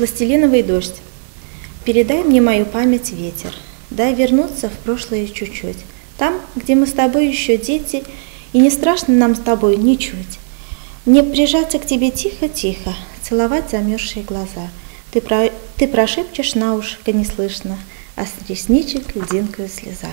Пластилиновый дождь. Передай мне мою память, ветер. Дай вернуться в прошлое чуть-чуть. Там, где мы с тобой еще дети, и не страшно нам с тобой ничуть. Мне прижаться к тебе тихо-тихо, целовать замерзшие глаза. Ты прошепчешь на ушко неслышно, а с ресничек льдинкою слеза.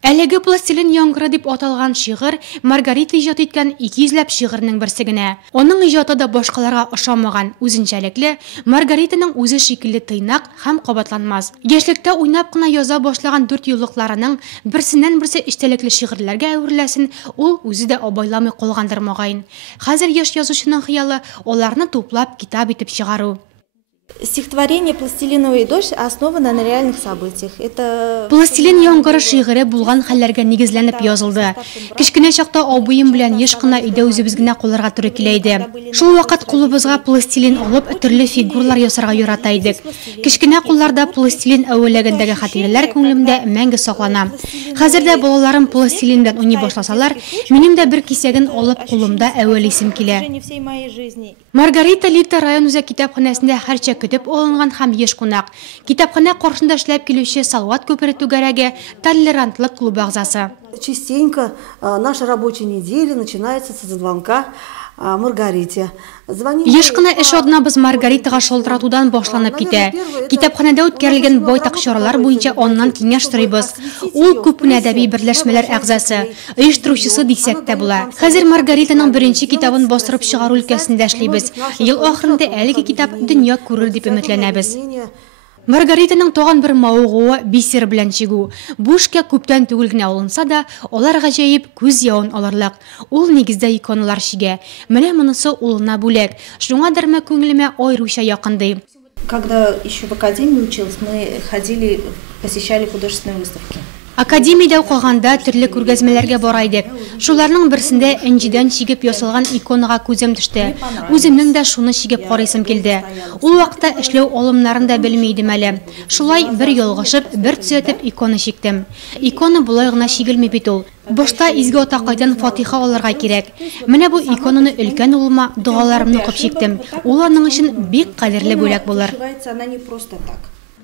Әлеге пластилин яңгыры дип аталган шигырь Маргарита иҗат иткән 200ләп шигырьнең берсе генә. Аның иҗаты да башкаларга ошамаган, үзенчәлекле, Маргаританың үзе шикелле тыйнак һәм кабатланмас. Яшьлектә уйнап кына яза башлаган 4 еллыкларының берсеннән-берсе эчтәлекле шигырьләргә әвереләсен ул үзе дә абайламый калгандыр мөгаен. Хәзер яшь язучының хыялы аларны туплап китап итеп чыгару. Стихотворение «Пластилиновый дождь» основано на реальных событиях. Это Пластилин яңгыры шигыре булган хәлләргә нигезләнеп язылды. Кичкенә чакта абыем белән еш кына өйдә үзебез генә кулларга туры килә иде. Шул вакыт кулыбызга пластилин алып төрле фигурлар ясарга ярата идек. Кичкенә кулларда пластилин әвәләгәндәге хатирәләр күңелемдә мәңге саклана. Хәзер дә балаларым пластилин белән уйный башласалар, минем дә бер кисәген алып кулымда әвәлисем килә. Маргарита Лита район үзәк китапханәсендә һәрчә көтеп алынган һәм еш кунак. Китапхана каршында эшләп килүче Салават күпере түгәрәге толерантлык клубы агзасы. Частенько наша рабочая неделя начинается с звонка Маргарите. Еш кына эш аднабыз Маргаритага шалтыратудан башланып китә. Китапханәдә үткәрелгән байтак чаралар буенча аннан киңәш сорыйбыз. Ул күп әдәби берләшмәләр әгъзасы, оештыручысы дисәк тә була. Хәзер Маргаританың беренче китабын бастырып чыгару өлкәсендә эшлибез. Ел ахырында әлеге китап дөнья күрер дип өметләнәбез. Маргаританың тагын бер мавыгуы бисер белән чигү. Бу эшкә күптән түгел генә алынса да, алар гаҗәеп күз явын алырлык. Ул нигездә иконалар чигә. Менә монысы улына бүләк. Шуңадыр мә күңелемә аеруча якынды. Когда еще в академии училась, мы ходили, посещали художественные выставки. Академиядә укыганда төрле күргәзмәләргә бара идек. Шуларның берсендә энҗидән чигеп ясалган иконага күзем төште. Үземнең дә шуны чигеп карыйсым килде. Ул вакытта эшләү алымнарын да белми идем әле. Шулай бер ялгышып, бер төзәтеп икона чиктем. Икона булай гына чигелми бит ул. Башта изге атакайдан Фатиха алырга кирәк. Менә бу иконаны өлкән улыма дуаларымны укып чиктем. Ул аның өчен бик кадерле бүләк булыр.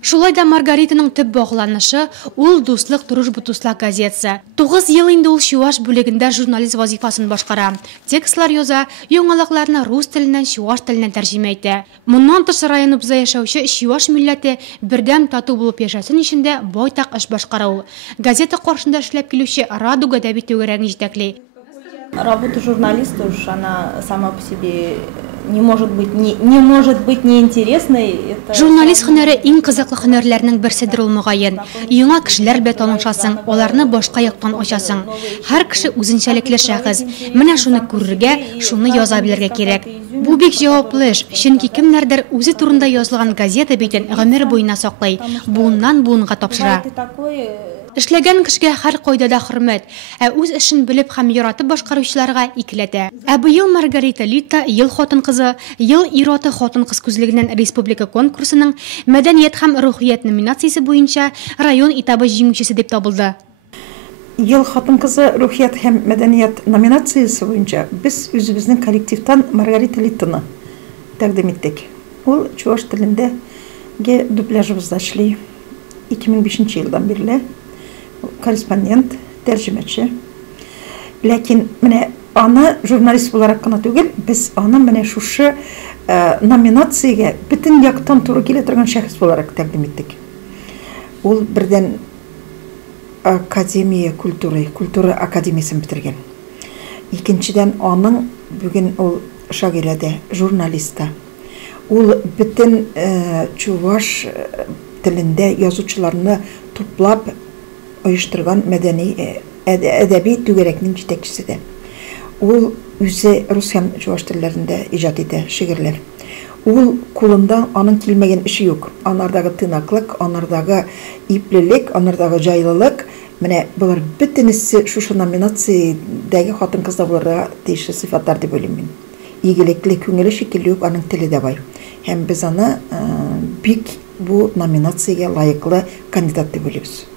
Шулай да Маргаританың төп багланышы ул дуслык турыш бутуслак газетасы. 9 ел инде ул Чуаш бүлегендә журналист вазифасын башкара. Текстлар яза, яңалыкларны рус теленнән чуаш теленә тәрҗемә итә. Моннан тыш районыбызда яшәүче Чуаш милләте бердәм тату булып яшәсен өчен байтак эш башкара ул. Газета каршында эшләп килүче Радуга әдәби түгәрәген җитәкли. Работа журналиста уж она сама по себе не может быть неинтересной. Журналист һөнәре иң кызыклы һөнәрләрнең берседер ул мөгаен. Яңа кешеләр белән танышасың, аларны башка яктан ачасың. Һәр кеше үзенчәлекле шәхес. Менә шуны күрергә, шуны яза белергә кирәк. Бу бик җаваплы эш, чөнки кемнәрдер үзе турында язылган газета битен гомер буена саклый, буыннан буынга тапшыра. Эшләгән кешегә һәр кайда да хөрмәт, үз эшен белеп һәм яратып башкаручыларга икеләтә. Быел Маргарита Лита ел хатын-кызы, ел ир-аты хатын-кыз күзлегеннән республика конкурсының мәдәният һәм рухият номинациясе буенча район этабы җиңүчесе дип табылды. Ел хатын-кызы рухият һәм мәдәният номинациясе буенча без үзебезнең коллективтан Маргарита Литаны тәкъдим иттек. Ул чуаш телендәге дубляжыбызда эшли. 2005 елдан бирле корреспондент, тәрҗемәче. Ләкин менә аны журналист буларак кына түгел, без аны менә шушы номинациягә бөтен яктан туры килә торган шәхес буларак тәкъдим иттек. Ул бердән академия культура академиясын битергән. Икенчедән аның бүген ул шагыйрәдә, журналистта. Ул бөтен чуваш телендә язучыларны туплап оештырган мәдәни әдәби түгәрәкнең җитәкчесе дә. Ул үзе рус һәм чуваш телләрендә иҗат итә шигырьләр. Ул кулында аның килмәгән эше юк. Анардагы тыйнаклык, анардагы иплелек, анардагы җайлылык, менә булар бөтенесе шушы номинациядәге хатын-кызда булырга тиешле сыйфатлар дип уйлыйм мин. Игелекле, күңеле шикелле үк аның теле дә бай. Һәм без аны бик бу номинациягә лаеклы кандидат дип уйлыйбыз.